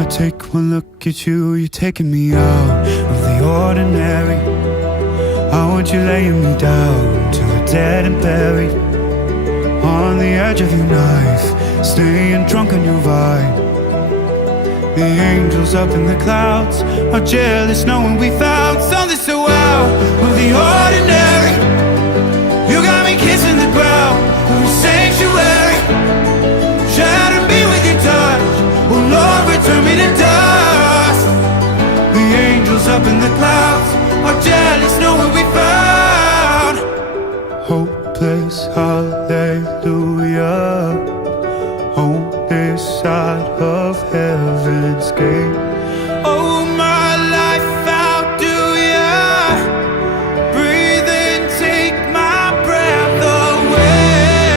I take one look at you, you're taking me out of the ordinary. I want you laying me down to a dead and buried, on the edge of your knife, staying drunk on your vine. The angels up in the clouds are jealous knowing we found something so out of the ordinary. You got me kissing the ground of a sanctuary, shatter me with your touch, oh Lord, return me to dust. The angels up in the clouds are jealous knowing we found hopeless hallelujah on this side of heaven's gate.